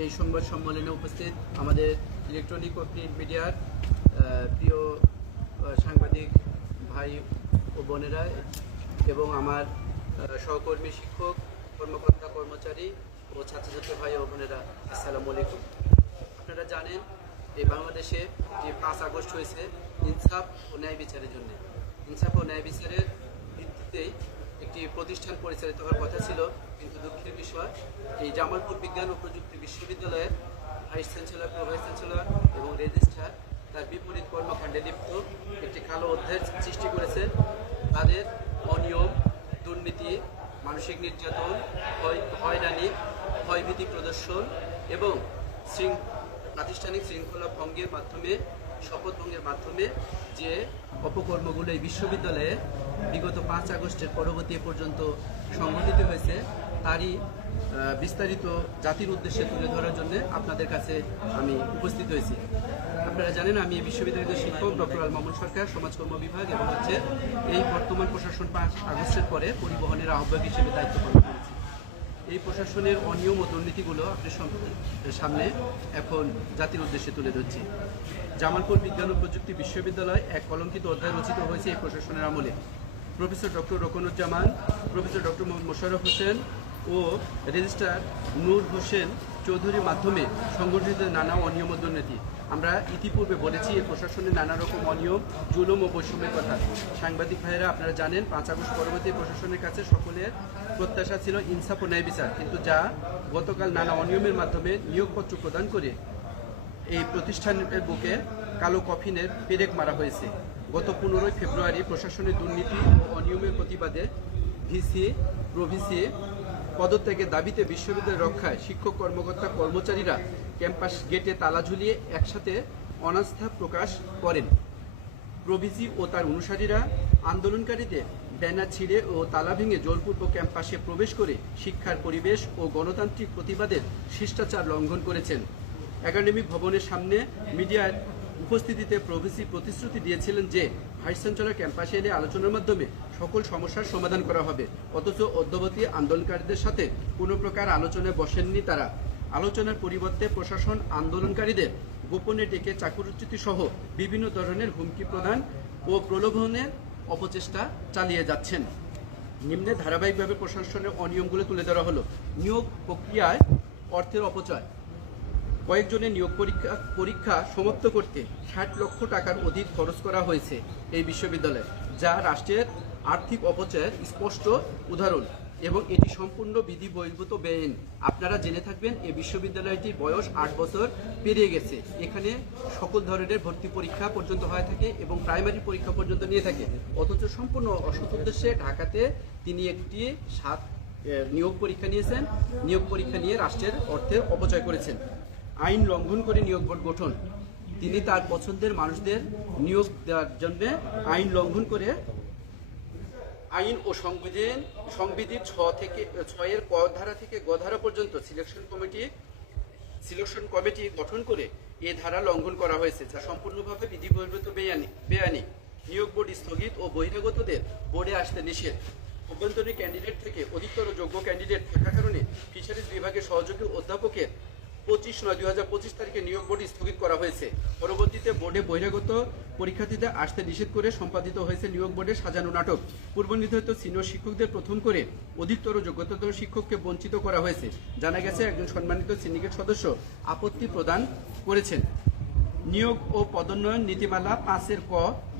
এই সংবাদ সম্মেলনে উপস্থিত আমাদের ইলেকট্রনিক ও প্রিন্ট মিডিয়ার প্রিয় সাংবাদিক ভাই ও বোনেরা এবং আমার সহকর্মী শিক্ষক কর্মকর্তা কর্মচারী ও ছাত্রছাত্রী ভাই ও বোনেরা, আসসালামু আলাইকুম। আপনারা জানেন এই বাংলাদেশে যে 5 আগস্ট হয়েছে ইনসাফ ও ন্যায় বিচারের জন্য। ইনসাফ ও ন্যায় বিচারের ভিত্তিতেই একটি প্রতিষ্ঠান পরিচালিত হওয়ার কথা ছিল, কিন্তু দুঃখের বিষয় এই জামালপুর বিজ্ঞান ও প্রযুক্তি বিশ্ববিদ্যালয়ের vice chancellor, pro vice chancellor এবং রেজিস্ট্রার তার বিপরীত কর্মকাণ্ডে লিপ্ত একটি কালো অধ্যায়ের সৃষ্টি করেছে। তাদের অনিয়ম, দুর্নীতি, মানসিক নির্যাতন, হয়রানি, ভয়ভীতি প্রদর্শন এবং প্রাতিষ্ঠানিক শৃঙ্খলা ভঙ্গের মাধ্যমে, শপথ ভঙ্গের মাধ্যমে যে অপকর্মগুলো এই বিশ্ববিদ্যালয়ে বিগত 5 আগস্টের পরবর্তী পর্যন্ত সংঘটিত হয়েছে তারই বিস্তারিত জাতির উদ্দেশ্যে তুলে ধরার জন্য আপনাদের কাছে আমি উপস্থিত হয়েছি। আপনারা জানেন আমি এই বিশ্ববিদ্যালয়ের শিক্ষক ডক্টর আল মামুন সরকার, সমাজকর্ম বিভাগ এবং এই বর্তমান প্রশাসন 5 আগস্টের পরে পরিবহনের আহ্বায়ক হিসেবে দায়িত্ব পালন করেছি। এই প্রশাসনের অনিয়ম ও দুর্নীতিগুলো আপনার সামনে এখন জাতির উদ্দেশ্যে তুলে ধরছি। জামালপুর বিজ্ঞান ও প্রযুক্তি বিশ্ববিদ্যালয় এক কলঙ্কিত অধ্যায় রচিত হয়েছে এই প্রশাসনের আমলে। Professor doctor Roknuzzaman, professor doctor Mosharraf Hossain ও রেজিস্ট্রার নূর হোসেন চৌধুরীর মাধ্যমে সংগঠিত নানা অনিয়ম ও দুর্নীতি। আমরা ইতিপূর্বে বলেছি এই প্রশাসনের নানা রকম অনিয়ম, জুলুম ও বৈষম্যের কথা। সাংবাদিক ভাইয়েরা আপনারা জানেন 5 আগস্ট পরবর্তী প্রশাসনের কাছে সকলের প্রত্যাশা ছিল ইনসাফ ও ন্যায় বিচার, কিন্তু যা গতকাল নানা অনিয়মের মাধ্যমে নিয়োগপত্র প্রদান করে এই প্রতিষ্ঠানের বুকে কালো কফিনের পেরেক মারা হয়েছে। গত 15 ফেব্রুয়ারি প্রশাসনের দুর্নীতি ও অনিয়মের প্রতিবাদে ভিসি, প্রভিসি পদত্যাগের দাবিতে বিশ্ববিদ্যালয় রক্ষায় শিক্ষক, কর্মকর্তা, কর্মচারীরা ক্যাম্পাস গেটে তালা ঝুলিয়ে একসাথে অনাস্থা প্রকাশ করেন। প্রভিসি ও তার অনুসারীরা আন্দোলনকারীদের ব্যানার ছিঁড়ে ও তালা ভেঙে জোরপূর্বক ক্যাম্পাসে প্রবেশ করে শিক্ষার পরিবেশ ও গণতান্ত্রিক প্রতিবাদের শিষ্টাচার লঙ্ঘন করেছেন। একাডেমিক ভবনের সামনে মিডিয়ার উপস্থিতিতে প্রভিসি প্রতিশ্রুতি দিয়েছিলেন যে ভাইস চ্যান্সেলর ক্যাম্পাসে এলে আলোচনার মাধ্যমে সকল সমস্যার সমাধান করা হবে, অথচ অদ্যাবধি আন্দোলনকারীদের সাথে কোনো প্রকার আলোচনায় বসেননি তারা। আলোচনার পরিবর্তে প্রশাসন আন্দোলনকারীদের গোপনে ডেকে চাকরচ্যুতি সহ বিভিন্ন ধরনের হুমকি প্রদান ও প্রলোভনের অপচেষ্টা চালিয়ে যাচ্ছেন। নিম্নে ধারাবাহিকভাবে প্রশাসনের অনিয়মগুলো তুলে ধরা হলো। নিয়োগ প্রক্রিয়ায় অর্থের অপচয়। কয়েকজনের নিয়োগ পরীক্ষা সমাপ্ত করতে 60 লক্ষ টাকার অধিক খরচ করা হয়েছে এই বিশ্ববিদ্যালয়ে, যা রাষ্ট্রের আর্থিক অপচয়ের স্পষ্ট উদাহরণ এবং এটি সম্পূর্ণ বিধি বহির্ভূত বেআইন। আপনারা জেনে থাকবেন এই বিশ্ববিদ্যালয়টির বয়স 8 বছর পেরিয়ে গেছে। এখানে সকল ধরনের ভর্তি পরীক্ষা পর্যন্ত হয়ে থাকে এবং প্রাইমারি পরীক্ষা পর্যন্ত নিয়ে থাকে, অথচ সম্পূর্ণ অসৎ উদ্দেশ্যে ঢাকাতে তিনি একটি নিয়োগ পরীক্ষা নিয়েছেন। নিয়োগ পরীক্ষা নিয়ে রাষ্ট্রের অর্থের অপচয় করেছেন। আইন লঙ্ঘন করে নিয়োগ বোর্ড গঠন। তিনি তার পছন্দের মানুষদের নিয়োগ দেওয়ার জন্য আইন লঙ্ঘন করে আইন ও সংবিধির 6 এর ক ধারা থেকে গ ধারা পর্যন্ত সিলেকশন কমিটি গঠন করে এ ধারা লঙ্ঘন করা হয়েছে, যা সম্পূর্ণভাবে বিধি বহির্ভূত বেআইনি। নিয়োগ বোর্ড স্থগিত ও বহিরাগতদের বোর্ডে আসতে নিষেধ। অভ্যন্তরীণ ক্যান্ডিডেট থেকে অধিকতর যোগ্য ক্যান্ডিডেট থাকার কারণে ফিশারিজ বিভাগের সহযোগী অধ্যাপকের 25/9/2025 তারিখে নিয়োগ বোর্ড স্থগিত করা হয়েছে। পরবর্তীতে বোর্ডে বহিরাগত পরীক্ষার্থীদের আসতে নিষেধ করে সম্পাদিত হয়েছে নিয়োগ বোর্ডের সাজানো নাটক। পূর্ব নির্ধারিত সিনিয়র শিক্ষকদের প্রথম করে অধিকতর যোগ্যতার শিক্ষককে বঞ্চিত করা হয়েছে। জানা গেছে একজন সম্মানিত সিন্ডিকেট সদস্য আপত্তি প্রদান করেছেন। নিয়োগ ও পদোন্নয়ন নীতিমালা 5 ক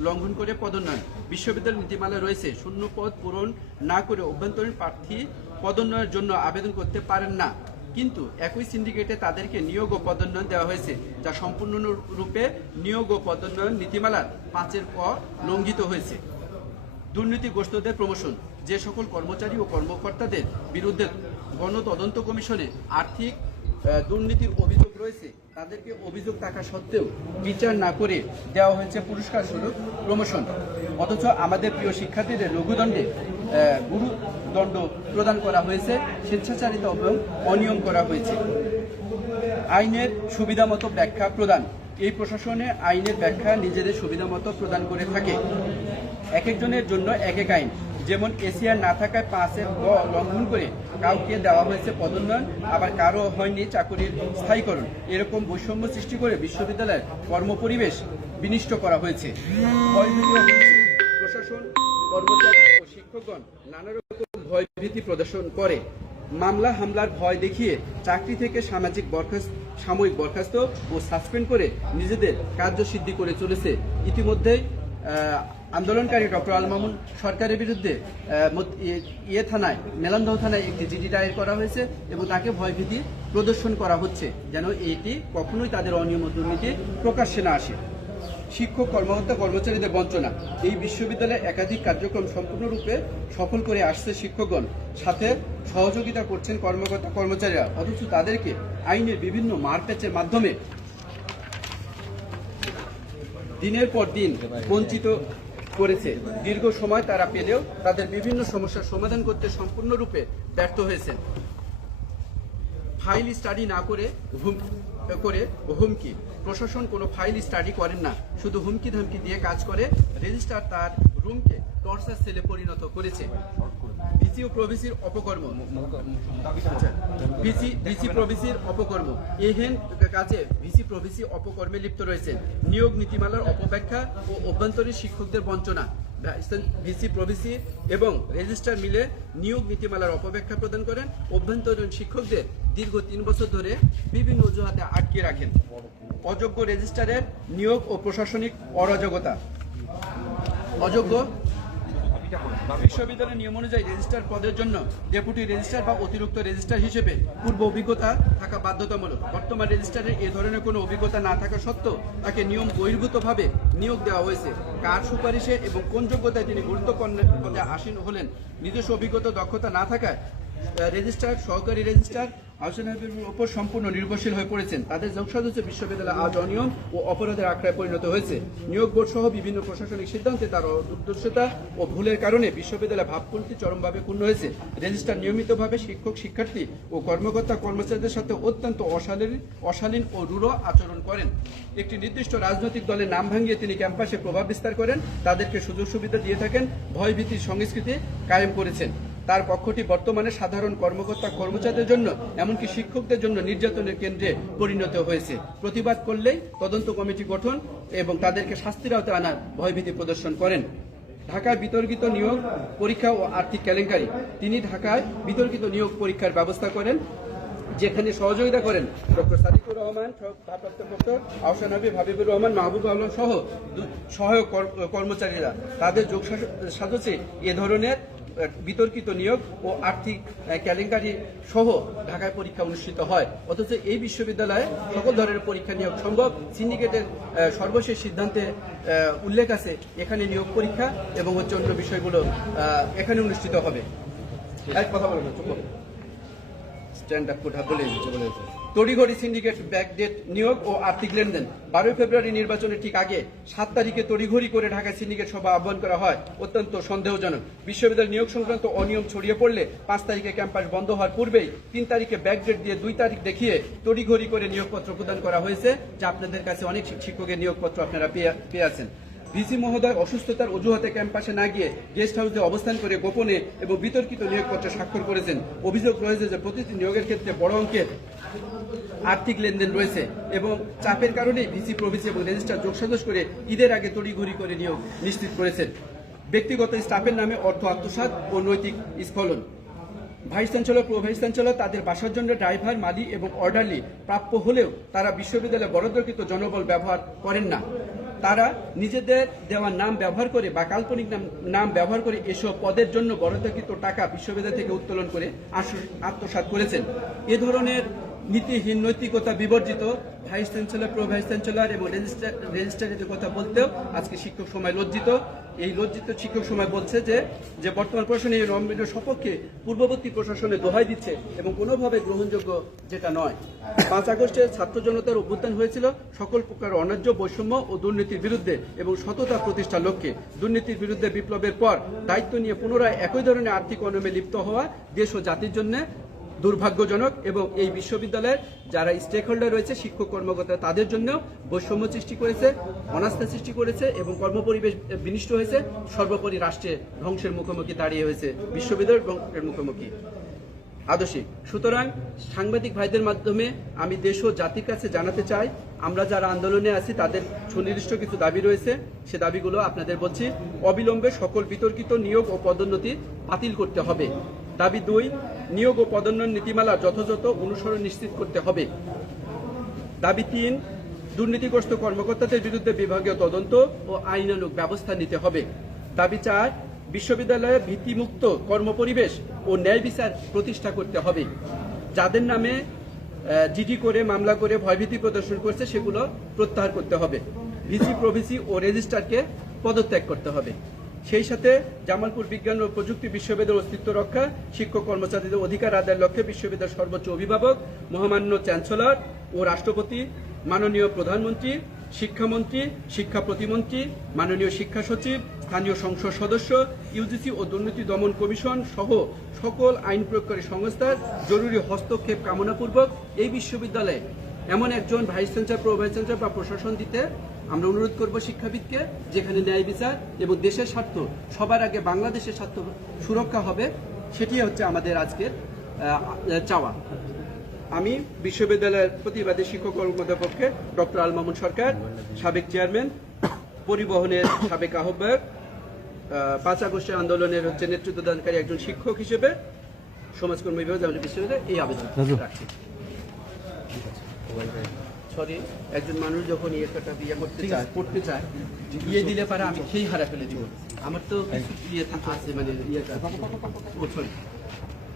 লঙ্ঘন করে পদোন্নয়ন। বিশ্ববিদ্যালয় নীতিমালা রয়েছে শূন্য পদ পূরণ না করে অভ্যন্তরীণ প্রার্থী পদোন্নয়নের জন্য আবেদন করতে পারেন না, কিন্তু একই সিন্ডিকেটে তাদেরকে নিয়োগ ও পদোন্নয়ন দেওয়া হয়েছে, যা সম্পূর্ণরূপে নিয়োগ ও পদোন্নয়ন নীতিমালার 5 ক লঙ্ঘিত হয়েছে। দুর্নীতিগ্রস্তদের প্রমোশন। যে সকল কর্মচারী ও কর্মকর্তাদের বিরুদ্ধে গণতদন্ত কমিশনে আর্থিক দুর্নীতির অভিযোগ রয়েছে তাদেরকে অভিযোগ থাকা সত্ত্বেও বিচার না করে দেওয়া হয়েছে পুরস্কার স্বরূপ প্রমোশন, অথচ আমাদের প্রিয় শিক্ষার্থীদের লঘুদণ্ডে গুরুদণ্ড প্রদান করা হয়েছে, স্বেচ্ছাচারিতা এবং অনিয়ম করা হয়েছে। আইনের সুবিধামতো ব্যাখ্যা প্রদান। এই প্রশাসনে আইনের ব্যাখ্যা নিজেদের সুবিধামতো প্রদান করে থাকে। এক একজনের জন্য এক এক আইন, যেমন এশিয়ার না থাকায় 5-এর গ লঙ্ঘন করে কাউকে দেওয়া হয়েছে পদোন্নয়ন, আবার কারো হয়নি চাকুরির স্থায়ীকরণ। এরকম বৈষম্য সৃষ্টি করে বিশ্ববিদ্যালয়ের কর্মপরিবেশ বিনষ্ট করা হয়েছে। প্রশাসন, কর্মচারী ও শিক্ষকগণ নানা রকম ভয়ভীতি প্রদর্শন করে। মামলা হামলার ভয় দেখিয়ে চাকরি থেকে সাময়িক বরখাস্ত ও সাসপেন্ড করে নিজেদের কার্যসিদ্ধি করে চলেছে। ইতিমধ্যে আন্দোলনকারী ডক্টর আল মামুন সরকারের বিরুদ্ধে মেলান্দহ থানায় একটি জিডি দায়ের করা হয়েছে এবং তাকে ভয়ভীতি প্রদর্শন করা হচ্ছে যেন এটি কখনোই তাদের অনিয়ম ও দুর্নীতি প্রকাশ্যে না আসে। শিক্ষক কর্মকর্তা কর্মচারীদের বঞ্চনা। এই বিশ্ববিদ্যালয়ে একাধিক কার্যক্রম সম্পূর্ণরূপে সফল করে আসছে শিক্ষকগণ, সাথে সহযোগিতা করছেন কর্মকর্তা কর্মচারীরা, অথচ তাদেরকে আইনের বিভিন্ন মারপ্যাচের মাধ্যমে দিনের পর দিন বঞ্চিত করেছে। দীর্ঘ সময় তারা পেলেও তাদের বিভিন্ন সমস্যার সমাধান করতে সম্পূর্ণরূপে ব্যর্থ হয়েছেন। ফাইল স্টাডি না করে হুমকি। প্রশাসন কোনো ফাইল স্টাডি করেন না, শুধু হুমকি ধামকি দিয়ে কাজ করে। রেজিস্ট্রার তার রুমকে টর্চার সেলে পরিণত করেছে। ভিসি ও প্রভিসির অপকর্ম। ভিসি প্রভিসির অপকর্ম। এহেন কাজে ভিসি প্রভিসি অপকর্মে লিপ্ত রয়েছে। নিয়োগ নীতিমালার অপব্যাখ্যা ও অভ্যন্তরীণ শিক্ষকদের বঞ্চনা। ভিসি প্রভিসি এবং রেজিস্ট্রার মিলে নিয়োগ নীতিমালার অপব্যাখ্যা প্রদান করেন। অভ্যন্তরীণ শিক্ষকদের দীর্ঘ 3 বছর ধরে বিভিন্ন অজুহাতে আটকে রাখেন। অযোগ্য রেজিস্ট্রারের নিয়োগ ও প্রশাসনিক অরাজকতা। অযোগ্য বিশ্ববিদ্যালয়ের নিয়ম অনুযায়ী রেজিস্ট্রার পদের জন্য ডেপুটি রেজিস্ট্রার বা অতিরিক্ত রেজিস্ট্রার হিসেবে পূর্ব অভিজ্ঞতা থাকা বাধ্যতামূলক। বর্তমান রেজিস্ট্রারের এ ধরনের কোনো অভিজ্ঞতা না থাকা সত্ত্বেও তাকে নিয়ম বহির্ভূতভাবে নিয়োগ দেওয়া হয়েছে। কার সুপারিশে এবং কোন যোগ্যতায় তিনি গুরুত্বপূর্ণ পদে আসীন হলেন, নিজস্ব অভিজ্ঞতা দক্ষতা না থাকায় রেজিস্ট্রার, সহকারী রেজিস্ট্রার আলোচনার উপর সম্পূর্ণ নির্ভরশীল হয়ে পড়েছেন। তাদের যোগসাজস্য বিশ্ববিদ্যালয় আজ অনিয়ম ও অপরাধের আখড়ায় পরিণত হয়েছে। নিয়োগ বোর্ড সহ বিভিন্ন প্রশাসনিক সিদ্ধান্তে তার দুর্দর্শতা ও ভুলের কারণে বিশ্ববিদ্যালয় ভাবমূর্তি চরমভাবে ক্ষুণ্ণ হয়েছে। রেজিস্ট্রার নিয়মিতভাবে শিক্ষক, শিক্ষার্থী ও কর্মকর্তা কর্মচারীদের সাথে অত্যন্ত অশালীন ও রূঢ় আচরণ করেন। একটি নির্দিষ্ট রাজনৈতিক দলের নাম ভাঙিয়ে তিনি ক্যাম্পাসে প্রভাব বিস্তার করেন, তাদেরকে সুযোগ সুবিধা দিয়ে থাকেন, ভয়ভীতির সংস্কৃতি কায়েম করেছেন। তার পক্ষটি বর্তমানে সাধারণ কর্মকর্তা কর্মচারীদের জন্য এমনকি শিক্ষকদের জন্য নির্যাতনের কেন্দ্রে পরিণত হয়েছে। প্রতিবাদ করলেই তদন্ত কমিটি গঠন এবং তাদেরকে শাস্তির আওতায় আনার ভয়ভীতি প্রদর্শন করেন। ঢাকায় বিতর্কিত নিয়োগ পরীক্ষা ও আর্থিক কেলেঙ্কারি। তিনি ঢাকায় বিতর্কিত নিয়োগ পরীক্ষার ব্যবস্থা করেন, যেখানে সহযোগিতা করেন ডক্টর সাদিকুর রহমান, ভারপ্রাপ্ত প্রক্টর আহসান হাবিব, হাবিবুর রহমান, মাহবুব আলম সহ সহায়ক কর্মচারীরা। তাদের যোগ সাজসে এ ধরনের বিতর্কিত নিয়োগ ও আর্থিক কেলেঙ্কারি সহ ঢাকায় পরীক্ষা অনুষ্ঠিত হয়। অথচ এই বিশ্ববিদ্যালয়ে সকল ধরনের পরীক্ষা নিয়োগ সম্ভব। সিন্ডিকেটের সর্বশেষ সিদ্ধান্তে উল্লেখ আছে এখানে নিয়োগ পরীক্ষা এবং অন্য বিষয়গুলো এখানে অনুষ্ঠিত হবে। এক কথা বলবেন না, চুপ করুন। স্ট্যান্ড আপ কোঠা বলে তড়িঘড়ি সিন্ডিকেট ব্যাকডেট নিয়োগ ও আর্থিক লেনদেন। 12 ফেব্রুয়ারি নির্বাচনের ঠিক আগে 7 তারিখে তড়িঘড়ি করে ঢাকায় সিন্ডিকেট সভা আহ্বান করা হয়, অত্যন্ত সন্দেহজনক। বিশ্ববিদ্যালয় নিয়োগ সংক্রান্ত অনিয়ম ছড়িয়ে পড়লে 5 তারিখে ক্যাম্পাস বন্ধ হওয়ার পূর্বেই 3 তারিখে ব্যাকডেট দিয়ে 2 তারিখ দেখিয়ে তড়িঘড়ি করে নিয়োগপত্র প্রদান করা হয়েছে, যা আপনাদের কাছে অনেক শিক্ষকের নিয়োগপত্র আপনারা পেয়ে আছেন। ভিসি মহোদয় অসুস্থতার অজুহাতে ক্যাম্পাসে না গিয়ে গেস্ট হাউসে অবস্থান করে গোপনে এবং বিতর্কিত নিয়োগপত্রে স্বাক্ষর করেছেন। অভিযোগ রয়েছে যে প্রতিটি নিয়োগের ক্ষেত্রে বড় অঙ্কের আর্থিক লেনদেন রয়েছে এবং চাপের কারণেই ভিসি প্রভিসি এবং রেজিস্ট্রার যোগসাজশ করে ঈদের আগে তড়িঘড়ি করে নিয়োগ নিশ্চিত করেছেন। ব্যক্তিগত স্টাফের নামে অর্থ আত্মসাৎ ও নৈতিক স্খলন। Vice chancellor, pro vice chancellor তাদের বাসার জন্য ড্রাইভার, মালি এবং অর্ডারলি প্রাপ্য হলেও তারা বিশ্ববিদ্যালয়ে বরাদ্দকৃত জনবল ব্যবহার করেন না। তারা নিজেদের দেওয়া নাম ব্যবহার করে বা কাল্পনিক নাম ব্যবহার করে এসব পদের জন্য বরাদ্দকৃত টাকা বিশ্ববিদ্যালয় থেকে উত্তোলন করে আত্মসাৎ করেছেন। এ ধরনের নীতিহীন, নৈতিকতা বিবর্জিত vice chancellor, pro vice chancellor এবং রেজিস্ট্রারের কথা বলতেও আজকে শিক্ষক সমাজ লজ্জিত। এই লজ্জিত শিক্ষক সমাজ বলছে যে বর্তমান প্রশাসন এই রমরীয় সপক্ষে পূর্ববর্তী প্রশাসনে দোহাই দিচ্ছে এবং কোনোভাবে গ্রহণযোগ্য যেটা নয়। 5 আগস্টে ছাত্র জনতার অভ্যুত্থান হয়েছিল সকল প্রকার অন্যায্য, বৈষম্য ও দুর্নীতির বিরুদ্ধে এবং সততা প্রতিষ্ঠার লক্ষ্যে। দুর্নীতির বিরুদ্ধে বিপ্লবের পর দায়িত্ব নিয়ে পুনরায় একই ধরনের আর্থিক অনিয়মে লিপ্ত হওয়া দেশ ও জাতির জন্য দুর্ভাগ্যজনক এবং এই বিশ্ববিদ্যালয়ের যারা স্টেক হোল্ডার রয়েছে শিক্ষক কর্মকর্তা তাদের জন্য বৈষম্য সৃষ্টি করেছে, অনাস্থা সৃষ্টি করেছে এবং কর্মপরিবেশ বিনষ্ট হয়েছে, সর্বোপরি রাষ্ট্রে ধ্বংসের মুখোমুখি দাঁড়িয়ে হয়েছে, বিশ্ববিদ্যালয়ের ধ্বংসের মুখোমুখি আদর্শিক। সুতরাং সাংবাদিক ভাইদের মাধ্যমে আমি দেশ ও জাতির কাছে জানাতে চাই, আমরা যারা আন্দোলনে আছি তাদের সুনির্দিষ্ট কিছু দাবি রয়েছে, সে দাবিগুলো আপনাদের বলছি। অবিলম্বে সকল বিতর্কিত নিয়োগ ও পদোন্নতি বাতিল করতে হবে। দাবি 2, নিয়োগ ও পদোন্নয়ন নীতিমালার যথাযথ অনুসরণ নিশ্চিত করতে হবে। দাবি 3, দুর্নীতিগ্রস্ত কর্মকর্তাদের বিরুদ্ধে বিভাগীয় তদন্ত ও আইনানুগ ব্যবস্থা নিতে হবে। দাবি 4, বিশ্ববিদ্যালয়ে ভীতিমুক্ত কর্মপরিবেশ ও ন্যায় বিচার প্রতিষ্ঠা করতে হবে। যাদের নামে জিডি করে মামলা করে ভয়ভীতি প্রদর্শন করছে সেগুলো প্রত্যাহার করতে হবে। ভিসি প্রভিসি ও রেজিস্ট্রারকে পদত্যাগ করতে হবে। সেই সাথে জামালপুর বিজ্ঞান ও প্রযুক্তি বিশ্ববিদ্যালয়ের অস্তিত্ব রক্ষা, শিক্ষক কর্মচারীদের অধিকার আদায়ের লক্ষ্যে বিশ্ববিদ্যালয়ের সর্বোচ্চ অভিভাবক মহামান্য চ্যান্সেলর ও রাষ্ট্রপতি, মাননীয় প্রধানমন্ত্রী, শিক্ষামন্ত্রী, শিক্ষা প্রতিমন্ত্রী, মাননীয় শিক্ষা সচিব, স্থানীয় সংসদ সদস্য, ইউজিসি ও দুর্নীতি দমন কমিশন সহ সকল আইন প্রয়োগকারী সংস্থার জরুরি হস্তক্ষেপ কামনাপূর্বক এই বিশ্ববিদ্যালয়ে এমন একজন vice chancellor, pro vice chancellor বা প্রশাসন দিতে আমরা অনুরোধ করব শিক্ষাবিদকে, যেখানে ন্যায় বিচার এবং দেশের স্বার্থ সবার আগে বাংলাদেশের স্বার্থ সুরক্ষা হবে, সেটি হচ্ছে আমাদের আজকের চাওয়া। আমি বিশ্ববিদ্যালয়ের প্রতিবাদী শিক্ষক কর্মকর্তার পক্ষে ডক্টর আল মামুন সরকার, সাবেক চেয়ারম্যান, পরিবহনের সাবেক আহ্বায়ক, 5 আগস্টের আন্দোলনের নেতৃত্বদানকারী একজন শিক্ষক হিসেবে সমাজকর্মী বিভাগ জামালপুর বিশ্ববিদ্যালয়ে এই আবেদন রাখছি। সরি, একজন মানুষ যখন পড়তে চায় দিলে পারে আমি খেয়ে হারা ফেলে দিব। আমার তো ইয়ে আছে, মানে ইয়েটা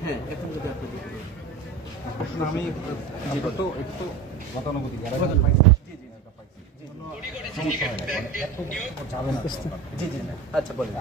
হ্যাঁ, এখন যদি আপনি আমি একটু গতানুগতিক আচ্ছা বলেন।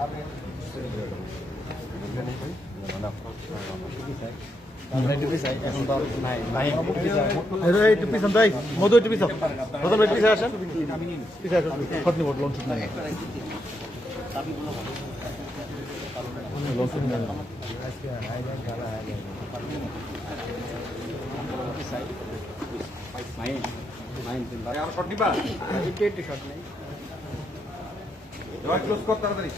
তাড়াতাড়ি